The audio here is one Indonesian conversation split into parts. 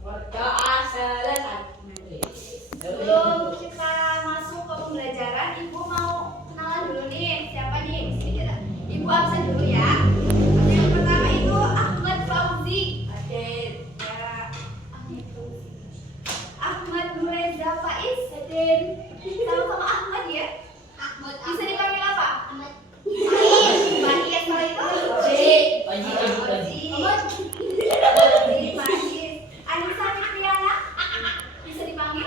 Berdoa selesai. Sebelum kita masuk ke pembelajaran, Ibu mau kenalan dulu nih. Siapa nih? Ibu absen dulu ya. Yang pertama itu Ahmad Fauzi. Hadir. Ya. Ahmad Nureza Faiz. Hadir. Sama-sama Ahmad ya. Bisa dipanggil apa? Ahmad. Manis kalau itu? Anissa Fitriana. Bisa dipanggil?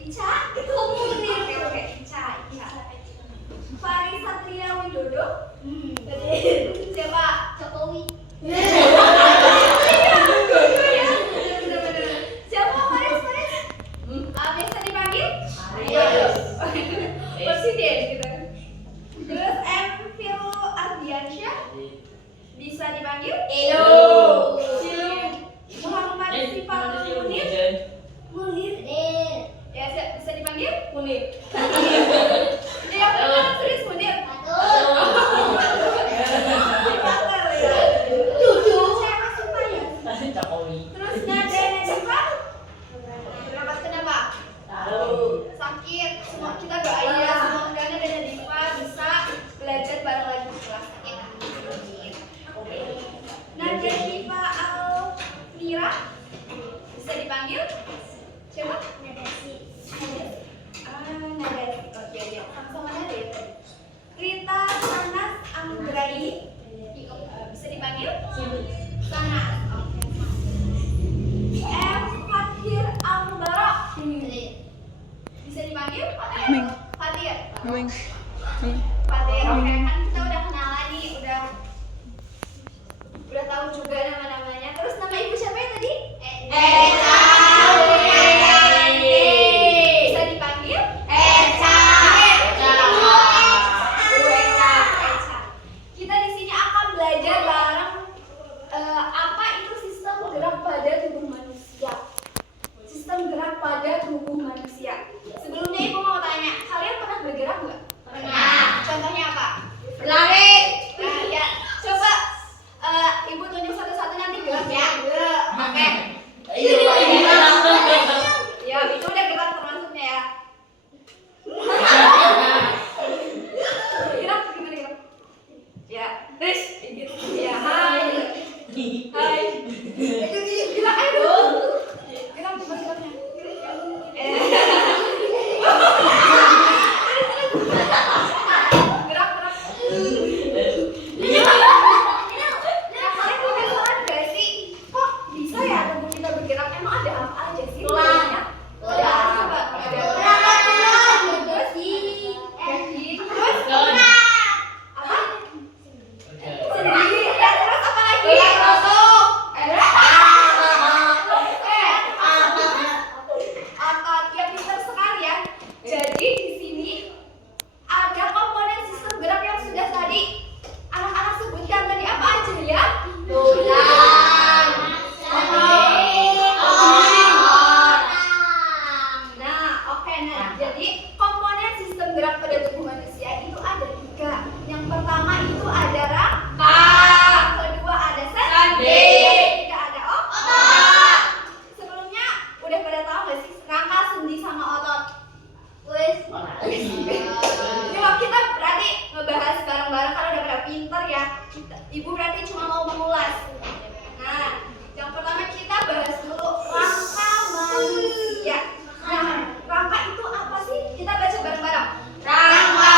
Ica. Oke, Ica. Fari Satria Widodo. Siapa? Jokowi. Siapa Faris? Bisa dipanggil? Presiden gitu. Terus Phil Ardiansyah. Bisa dipanggil? Elo. Muhammad Sifatul Munir. Ya, bisa dipanggil? Munir. Ya, benar, serius Munir. Terus Nada Najwa. Kenapa? Sakit. Semua kita doain ya, semoga Nada Najwa bisa belajar bareng lagi di kelas. Nadia Shifa Almira. Bisa dipanggil? Siapa? Nadasi. Nadasi. Oh iya. Sama Nada ya tadi. Rita Sanas Anggraini. Bisa dipanggil? Sanas. Fathir Ambara. Bisa dipanggil? Fathir. Fathir. Oke, kan kita udah kenalan nih, udah tahu juga nama-namanya. Terus nama ibu siapa ya tadi? Eca. Bisa dipanggil? Eca. Kita di sini akan belajar bareng apa itu sistem gerak pada tubuh manusia. Sistem gerak pada tubuh manusia. Sebelumnya ibu mau tanya, kalian pernah bergerak nggak? Pernah. Contohnya apa? Berlari. Nah, ya. Coba ibu tunjuk satu-satu nanti gerak ya. Oke. Ya, itu udah gerak termasuknya ya. Gerak gimana gerak? Ya, terus ya, hai. Gerak ayo. Gerak gimana geraknya? Ibu berarti cuma mau mengulas. Nah, yang pertama kita bahas dulu rangka manusia. Nah, rangka itu apa sih? Kita baca bareng-bareng. Rangka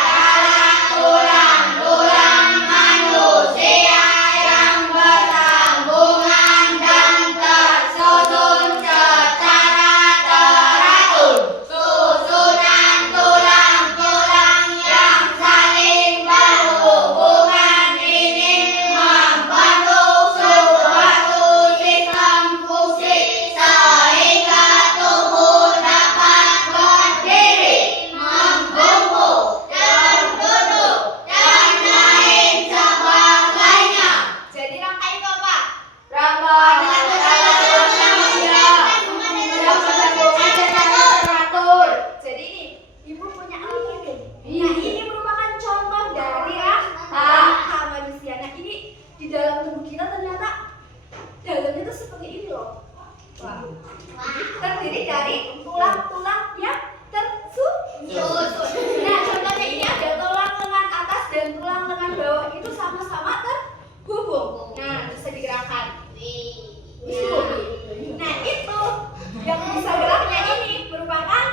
adalah tulang-tulang manusia yang bersambungan dan tersusun secara teratur. Susunan tulang-tulang yang saling berhubungan ini membentuk suatu sistem fungsi seimbang. terdiri dari tulang-tulang yang tersusun. Nah, contohnya ini ada tulang lengan atas dan tulang lengan bawah itu sama-sama terhubung. Nah, bisa digerakkan. Nah, itu yang bisa geraknya ini merupakan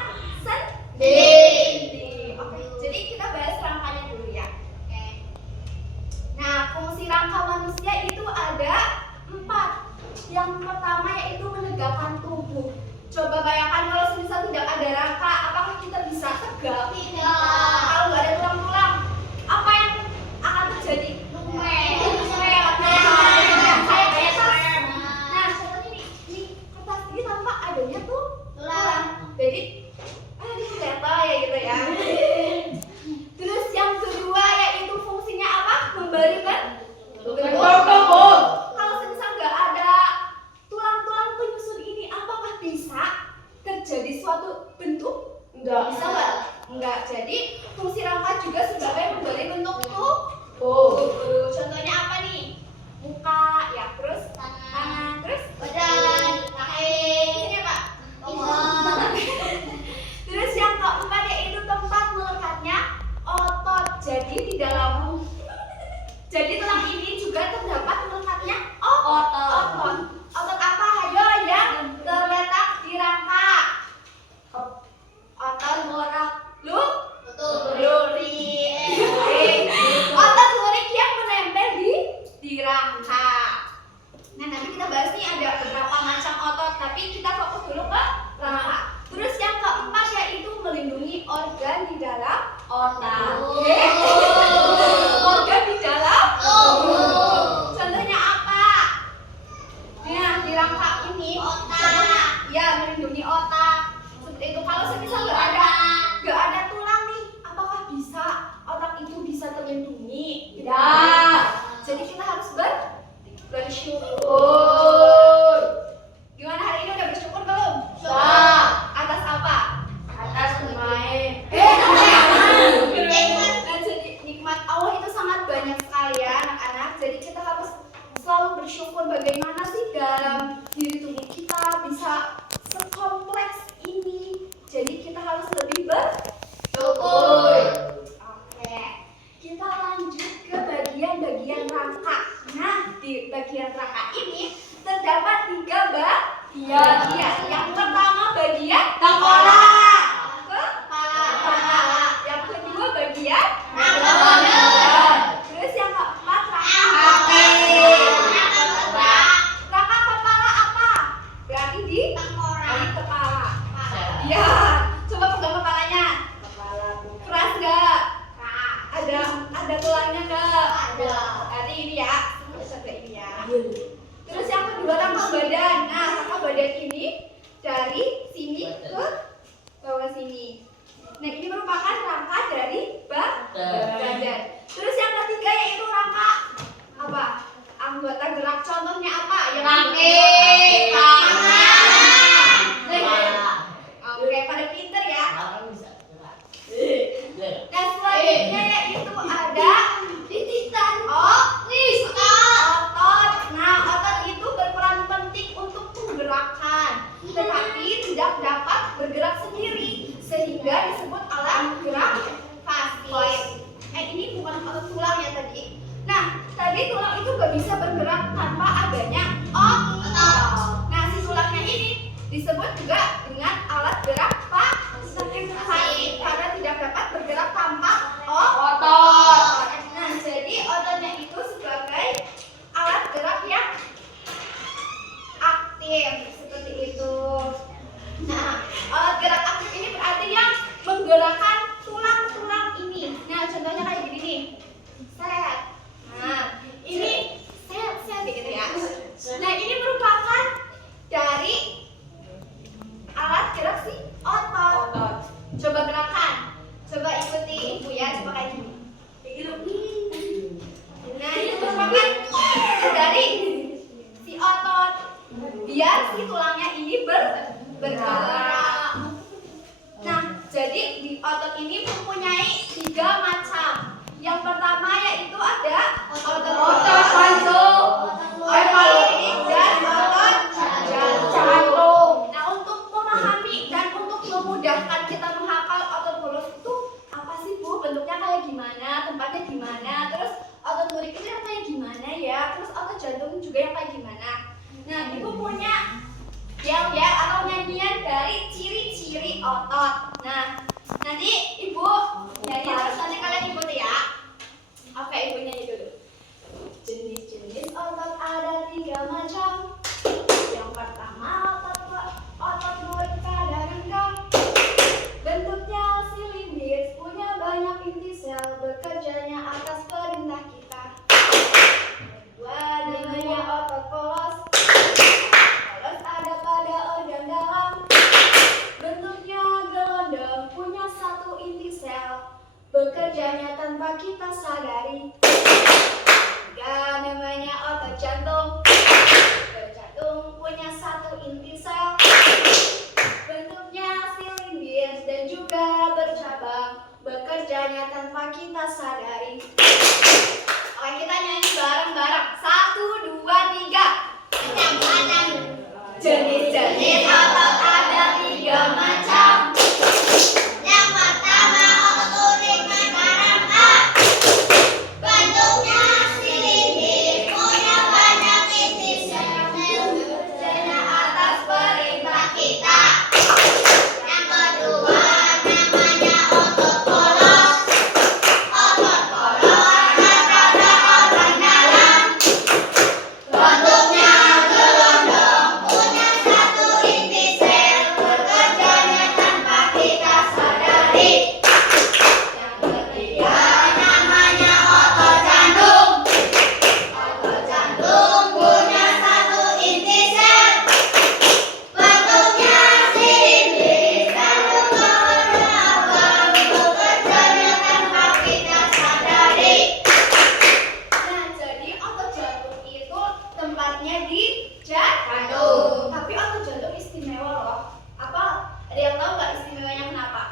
sendi. Oke, jadi kita bahas rangkanya dulu ya. Nah, fungsi rangka manusia itu ada 4. Yang pertama yaitu menegakkan tubuh. Coba bayangkan kalau semisal tidak ada rangka, apakah kita bisa tegak? Tidak. Kalau nggak ada tulang-tulang, apa yang akan terjadi? Nah, contohnya ini kertas ini tanpa adanya tuh tulang. Jadi, ini kelihatan ya gitu ya. Terus yang kedua yaitu fungsinya apa? Memberi bentuk tubuh. Kalau semisal nggak ada tulang-tulang penyusun ini, apakah bisa terjadi suatu bentuk? Enggak. Bisa nggak? Enggak. Jadi fungsi rangka juga sebagai memberi bentuk tubuh. Contohnya apa nih? Muka, ya, terus tangan, terus badan, kaki, ini Pak. Terus yang keempat yaitu tempat melekatnya otot. Jadi tulang ini juga terdapat melekatnya otot. Otot apa? Hayo yang terletak di rangka. Otot lurik. Otot lurik yang menempel di rangka. Nah, nanti kita bahas nih ada beberapa macam otot, tapi kita fokus dulu ke rangka. Terus yang keempat yaitu melindungi organ di dalam otak. Organ di dalam contohnya apa? Nah, di rangka ini contohnya ya melindungi otak. Seperti itu. Kalau semisal nggak ada tulang nih, apakah bisa otak itu bisa terlindungi? Tidak. Jadi kita harus bersyukur. Gimana hari ini udah bersyukur belum? Sudah. Atas apa? Atas bermain. Nah, jadi nikmat Allah itu sangat banyak sekali ya anak-anak. Jadi kita harus selalu bersyukur bagaimana sih dalam diri tubuh kita bisa sekompleks ini. Jadi kita harus lebih bersyukur. Oke, kita lanjut ke bagian-bagian rangka. Nah, di bagian rangka ini terdapat 3 bagian. Yang pertama bagian kepala. Yang kedua bagian badan. Terus yang keempat rangka kaki. Rangka kepala apa? Berarti di kepala. Ya, coba pegang kepalanya. Keras nggak? Ada tulangnya nggak? Ada. Berarti ini ya. Sampai ini ya. Terus yang kedua rangka badan. Nah, rangka badan ini dari sini ke bawah sini. Nah, ini merupakan rangka dari badan. Terus yang ketiga yaitu rangka apa? Anggota gerak. Contohnya apa? Kaki, tangan. Oke, pada pinter ya. Nah, selanjutnya yaitu ada titisan otot. Nah, otot itu berperan penting untuk menggerakkan, tetapi tidak dapat bergerak sendiri, sehingga disebut alat gerak pasif. Ini bukan otot tulang ya tadi. Nah, tadi tulang itu gak bisa bergerak tanpa adanya otot. Nah, si tulangnya ini disebut juga dengan alat gerak pasif karena tidak dapat bergerak tanpa otot. Nah, jadi ototnya itu sebagai alat gerak yang aktif seperti itu. Nah, alat gerak aktif ini berarti yang menggerakkan tulang-tulang ini. Nah, contohnya kayak gini nih. Set. Nah, ini set gitu ya. Nah, ini merupakan dari alat gerak si memudahkan kita menghafal otot bolos itu apa sih Bu? Bentuknya kayak gimana? Tempatnya gimana? Terus otot lurik itu yang kayak gimana ya? Terus otot jantung juga yang kayak gimana? Nah, Ibu punya yel-yel atau nyanyian dari ciri-ciri otot. Nah, nanti Ibu nyanyi terus nanti kalian ikuti ya. Oke, Ibu nyanyi dulu. Jenis-jenis otot ada 3 macam. Yang pertama otot lurik pada renggang. Bentuknya silinder, punya banyak inti sel, bekerjanya atas perintah kita. Kedua namanya otot polos. Polos ada pada organ dalam. Bentuknya gelondong, punya 1 inti sel, bekerjanya tanpa kita sadari. Tiga namanya otot jantung. Otot jantung punya 1 inti sel, bentuknya silinder dan juga bercabang, bekerjanya tanpa kita sadari. Oke, kita nyanyi bareng-barang. 1, 2, 3. Jenis-jenis otot ada 3 macam. Yang pertama otot lurik pada rangka. Bentuknya silinder, punya banyak inti sel, bekerjanya atas perintah kita. Yang kedua namanya otot polos. Otot polos ada pada organ dalam. Bentuknya gelondong, punya 1 inti sel, bekerjanya tanpa kita sadari. Yang ketiga namanya otot jantung. Otot jantung punya 1 inti sel, bentuknya silinder dan juga bercabang, bekerjanya tanpa kita sadari. Nah, jadi otot jantung itu tempatnya di jantung. Tapi otot jantung istimewa loh. Apa? Ada yang tahu nggak istimewanya kenapa?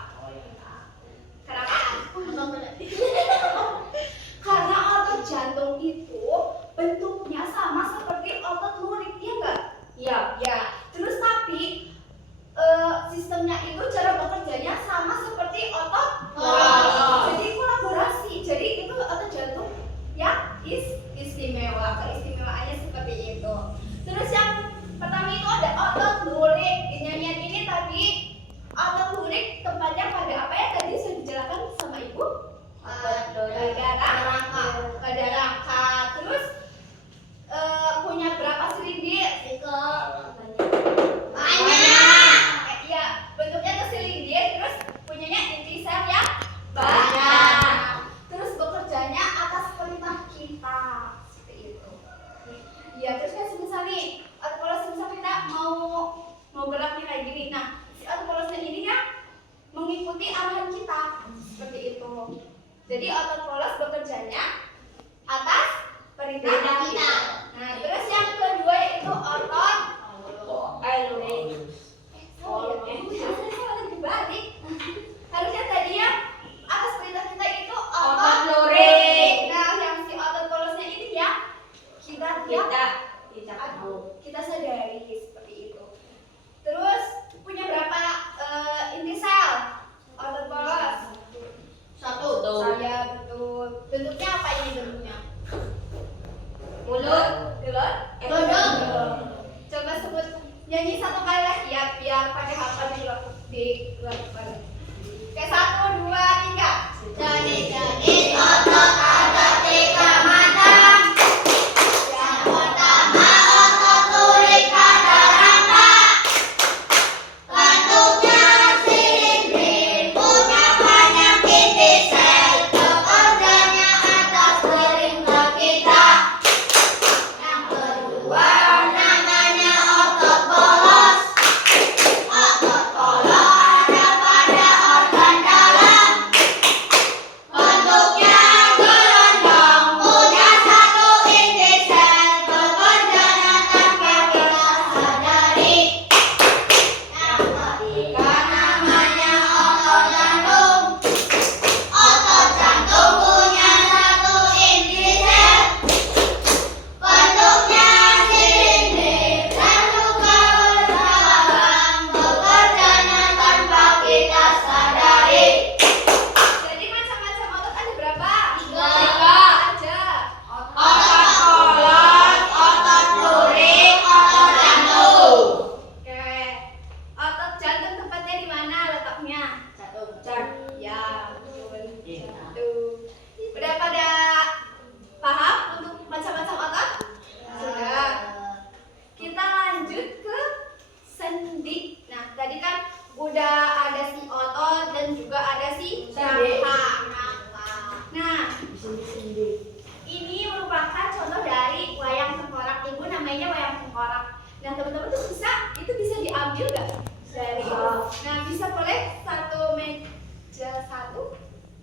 Kenapa? Karena otot jantung itu bentuknya sama seperti otot lurik, iya nggak? Iya. Ya. Terus tapi sistemnya itu cara bekerjanya sama seperti otot polos. Jadi kolaborasi. Jadi itu otot jantung yang istimewa. Keistimewaannya seperti itu. Terus yang pertama itu ada otot lurik. Di nyanyian ini tadi otot lurik tempatnya pada apa ya? Tadi sudah dijelaskan sama Ibu. Pada rangka. Terus punya berapa silinder? Banyak. Iya, bentuknya tuh silinder. Terus punyanya inti sel yang banyak. Terus bekerjanya atas perintah kita. Seperti itu. Iya, terus kan semisal nih, otot polos semisal kita mau geraknya kayak gini. Nah, si otot polosnya ini kan mengikuti arahan kita. Seperti itu. Jadi otot polos bekerjanya atas perintah kita. Nah, terus yang kedua yaitu otot lurik. Salah dibalik. Harusnya tadi yang atas perintah kita itu otot lurik. Nah, yang si otot polosnya ini ya kita sadari seperti itu. Terus punya berapa inti sel? Otot polos 1. saya betul. Bentuknya apa ini bentuknya? Mulut. Gelondong. Coba sebut nyanyi 1 kali lagi ya biar pakai hafal di luar kepala. Oke, 1, 2, 3. Jenis-jenis otot ada 3 macam. Yang pertama otot lurik pada rangka. Bentuknya silinder, punya banyak inti sel, bekerjanya atas perintah kita. Yang kedua namanya otot polos. Otot polos ada pada organ dalam. Bentuknya gelondong, punya 1 inti sel, bekerjanya tanpa kita sadari. Yang ketiga namanya otot jantung. Otot jantung punya 1 inti sel, bentuknya silinder dan juga bercabang, bekerjanya tanpa kita ada si otot dan juga ada si rangka. Nah, ini merupakan contoh dari wayang tengkorak. Ibu namanya wayang tengkorak. Nah, teman-teman tuh itu bisa diambil nggak dari? Nah, bisa boleh satu meja satu.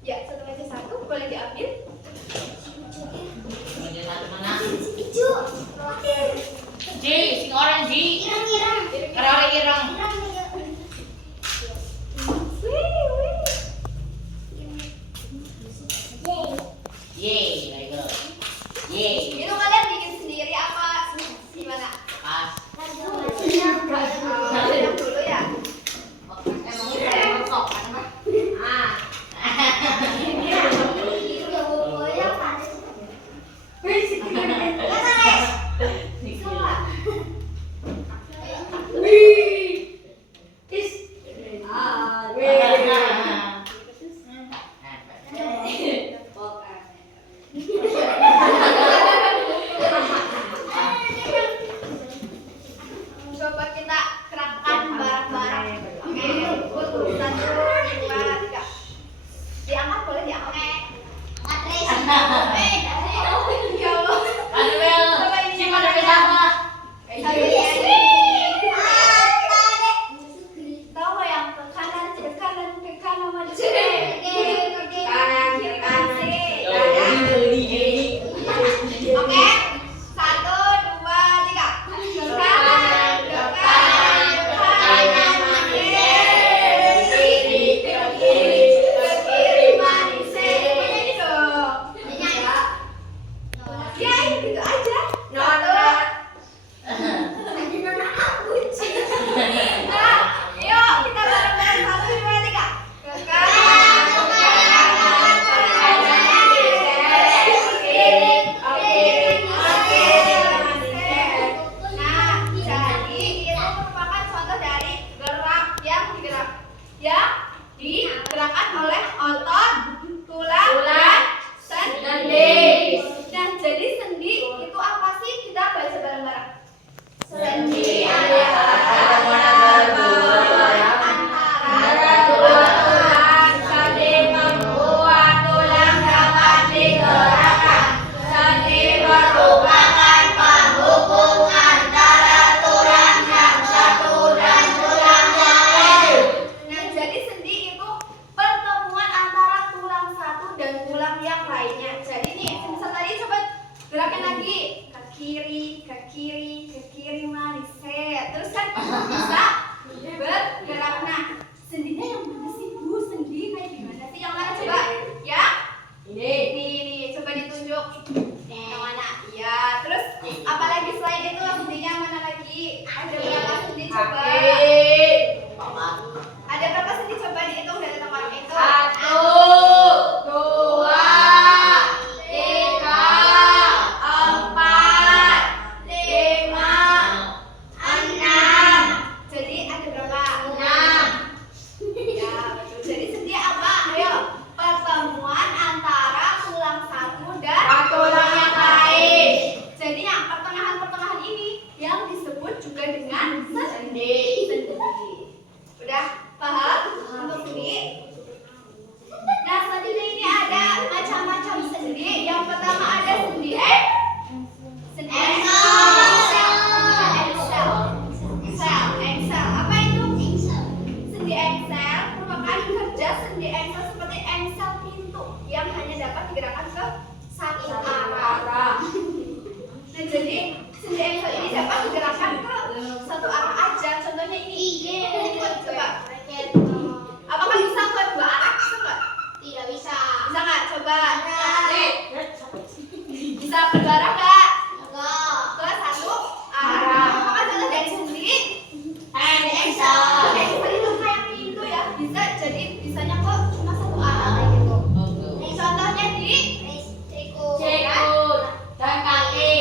Ya, satu meja satu boleh diambil. Meja satu mana? Hijau. Oke. Ji, sing orang Ji. Irang. Yeay, very good. Yeay. Itu kalian bikin sendiri apa gimana? Pas. Yang dulu ya. Emang ini emang sok kan? Ah. Coba kita gerakkan bareng-bareng. Oke, satu, dua, tiga. Diangkat boleh diangkat. Ya Allah. Aduh, Bel. Si mana sama? Tahu yang ke kanan maju. Oke, satu, dua, tiga. Ke kanan, ke kiri, manis. Ya, gitu aja. Satu. Nah, yuk kita bareng-bareng. Satu, dua, tiga. Ke kanan, Nah, jadi itu merupakan contoh dari gerak yang digerakkan oleh otot, tulang, dan sendi. Nah, jadi sendi itu apa sih? Kita baca bareng-bareng. Sendi adalah antara dua tulang. Sendi membuat tulang dapat digerakkan. Sendi merupakan penghubung antara tulang yang satu dan tulang yang lain. Nah, jadi sendi itu pertemuan antara tulang satu dan tulang yang lainnya. Jadi nih, misal tadi coba gerakan lagi ke kiri manis. Terus kan bisa bergerak. Nah, sendinya yang mana sih Bu? Sendi kayak gimana sih? Yang mana coba? Ya? Ini coba ditunjuk. Yang mana? Ya. Terus apalagi selain itu sendinya mana lagi? Ada berapa sendi coba? Ada berapa sendi coba dihitung dari tengkorak itu? 1, 2, 3, 4, 5, 6. Jadi ada berapa? 6. Ya, betul. Jadi sendi apa? Ayo. Pertemuan antara tulang satu dan tulang yang lain. Jadi yang pertengahan ini yang disebut juga dengan sendi. Udah paham untuk sendi? Nah, selanjutnya ini ada macam-macam sendi. Yang pertama ada sendi engsel. Apa itu? Sendi engsel merupakan kerja sendi engsel seperti engsel pintu yang hanya dapat digerakkan ke satu arah. Nah, jadi sendi engsel ini dapat digerakkan ke satu arah aja. Contohnya ini. Coba. Apakah bisa ke dua arah? Bisa nggak? Tidak bisa. Bisa nggak? Coba. Nih. Bisa ke dua arah nggak? Ke satu arah. Apakah contoh dari sendi? Engsel itu kayak pintu ya. Bisa jadi bisanya kok cuma satu arah kayak gitu. Contohnya di Cekut dan kaki.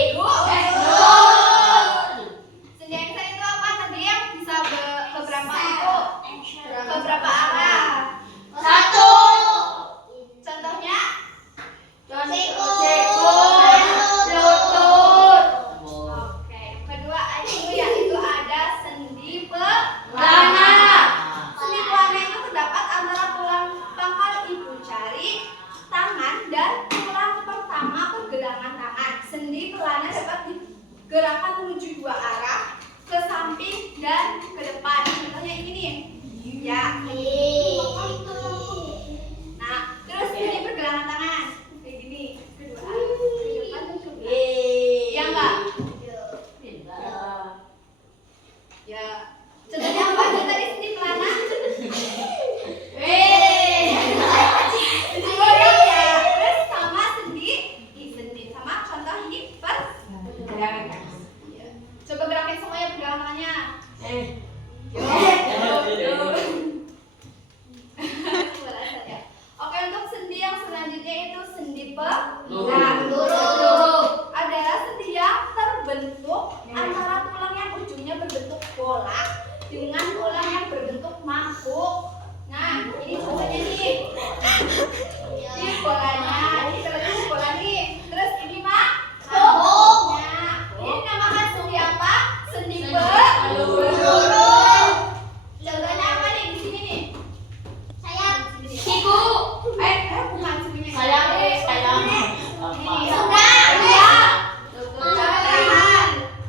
ini contohnya nih. Ini bolanya, ini terletak bola nih. Terus ini mah mabuknya. Ini dinamakan sendi apa? Sendi peluru. Contohnya apa nih di sini nih? Siku. Bukan sikunya. Sayang.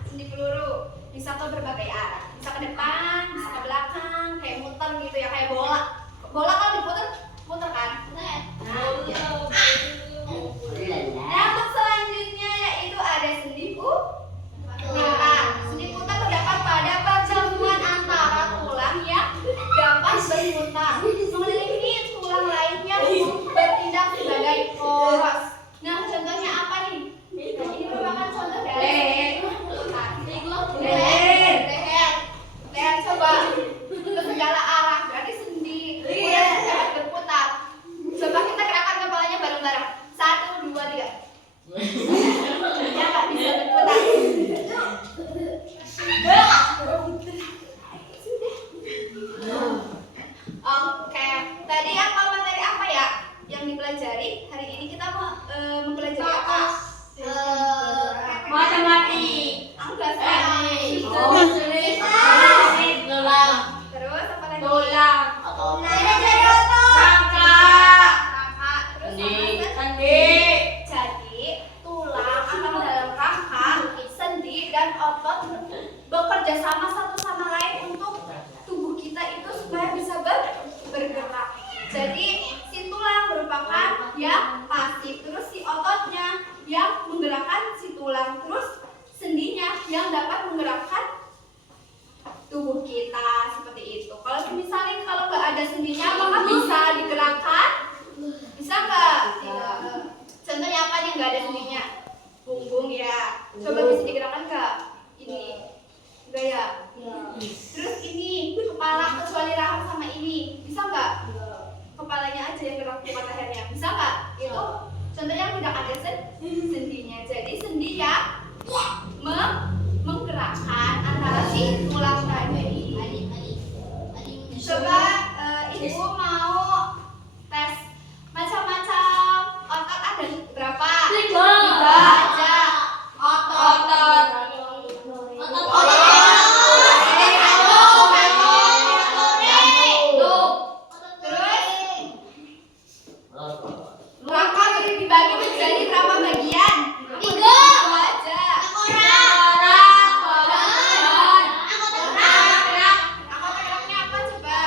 Sendi peluru bisa ke berbagai arah, bisa ke depan, bisa ke belakang, kayak muter gitu ya, kayak bola. Bola kalau diputer, muter kan? Nah, untuk selanjutnya yaitu ada sendi putar. Sendi putar terdapat pada pertemuan antara tulang yang dapat berputar mengelilingi tulang lainnya bertindak sebagai poros. Nah, contohnya apa nih? Ini merupakan contoh dari leher coba ke segala arah, berarti sendi putar dapat berputar. Coba kita gerakan kepalanya bareng-bareng. 1, 2, 3. Ya nggak bisa berputar. Oke, tadi apa materi apa ya yang dipelajari? Hari ini kita mau mempelajari apa? Matematik. Enggak Teknik. sih. Tulang. Terus apa lagi? Tulang. Atau Belajar otot. rangka. Rangka. Terus apa? Sendi. Jadi tulang atau dalam rangka, sendi dan otot bekerja sama satu sama lain untuk tubuh kita itu supaya bisa bergerak. Jadi si tulang merupakan yang pasif, terus si ototnya yang menggerakkan si tulang, terus sendinya yang dapat menggerakkan tubuh kita seperti itu. Kalau misalnya kalau nggak ada sendinya, apakah bisa digerakkan? Bisa nggak? Tidak. Contohnya apa nih nggak ada sendinya? Punggung ya. Coba bisa digerakkan nggak? Ini enggak ya? Terus ini kepala kecuali rahang sama ini bisa nggak? Kepalanya aja yang gerak, bukan lehernya. Bisa nggak? Itu contohnya tidak ada sendinya. Jadi sendi yang menggerakkan antara si tulang tadi. Coba ibu mau tes macam-macam otot ada berapa? 3 aja. Otot. Rangka dibagi menjadi berapa bagian? 3 aja. Anggota-anggotanya apa coba?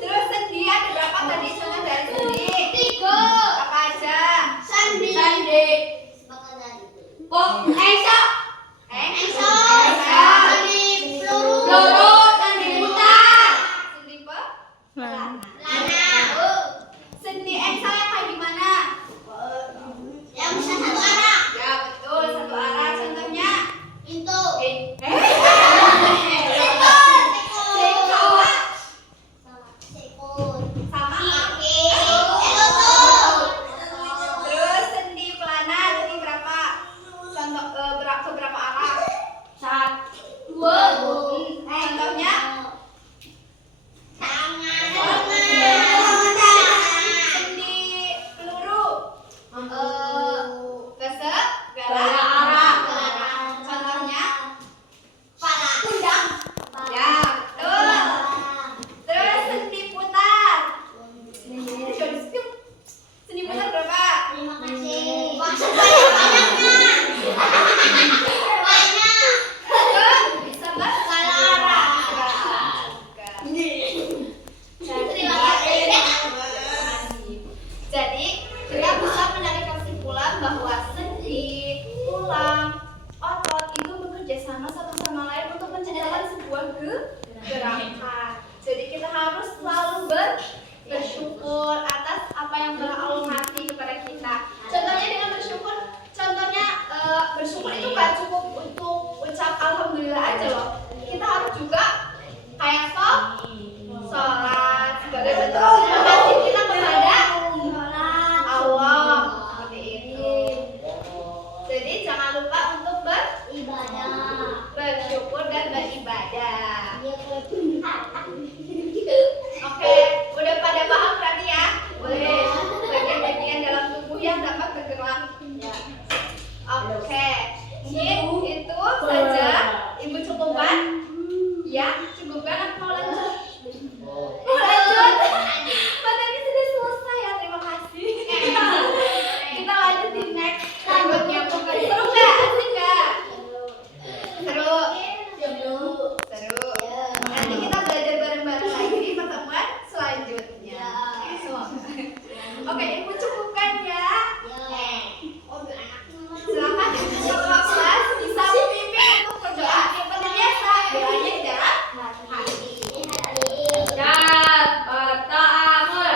Terus sendi ada berapa tadi contoh dari sendi? 3. Apa aja? Sendi. Peluru, sendi putar. Sendi pelana. Sendi engsel yang kayak gimana? Ya betul, satu arah. Contohnya? Terus sendi pelana tadi berapa? Contoh berapa arah? 1, 2. Contohnya? Sendi peluru. Segala arah. Contohnya? Undang. Ya, betul. Terus sendi putar. Sendi putar berapa? Bisa segala arah. Jadi kita bisa menarik kesimpulan bahwa sendi, tulang, otot itu bekerja sama satu sama lain untuk menciptakan sebuah gerakan. Jadi kita harus selalu bersyukur atas apa yang telah Allah kasih kepada kita. Contohnya dengan bersyukur, bersyukur itu gak cukup untuk ucap alhamdulillah aja loh. Kita harus juga kayak sholat sebagai bentuk terima kasih kita kepada Allah seperti itu. Jadi jangan lupa untuk bersyukur dan beribadah. beribadah. Oke, udah pada paham berarti ya? Boleh bagian-bagian dalam tubuh yang dapat bergerak. Ya. Oke, mungkin itu saja. Ibu cukupkan? Ya, cukupkan. Aku mau lanjut. Mau lanjut? Materi sudah selesai ya, terima kasih. Kita lanjut di next berikutnya. Seru nggak? Asik nggak? Seru. Seru. Nanti kita belajar bareng-bareng lagi di pertemuan selanjutnya. Oke, ibu cukupkan ya. Silakan ibu ketua kelas bisa memimpin untuk berdoa seperti biasa. Doanya di dalam hati. Dan berta'amul.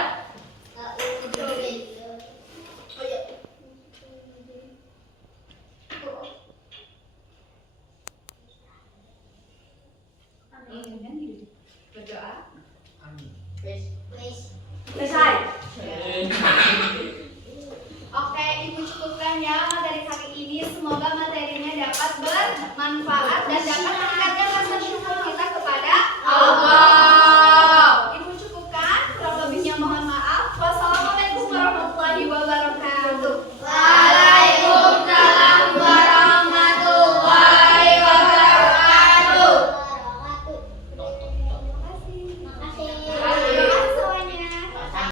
Amin.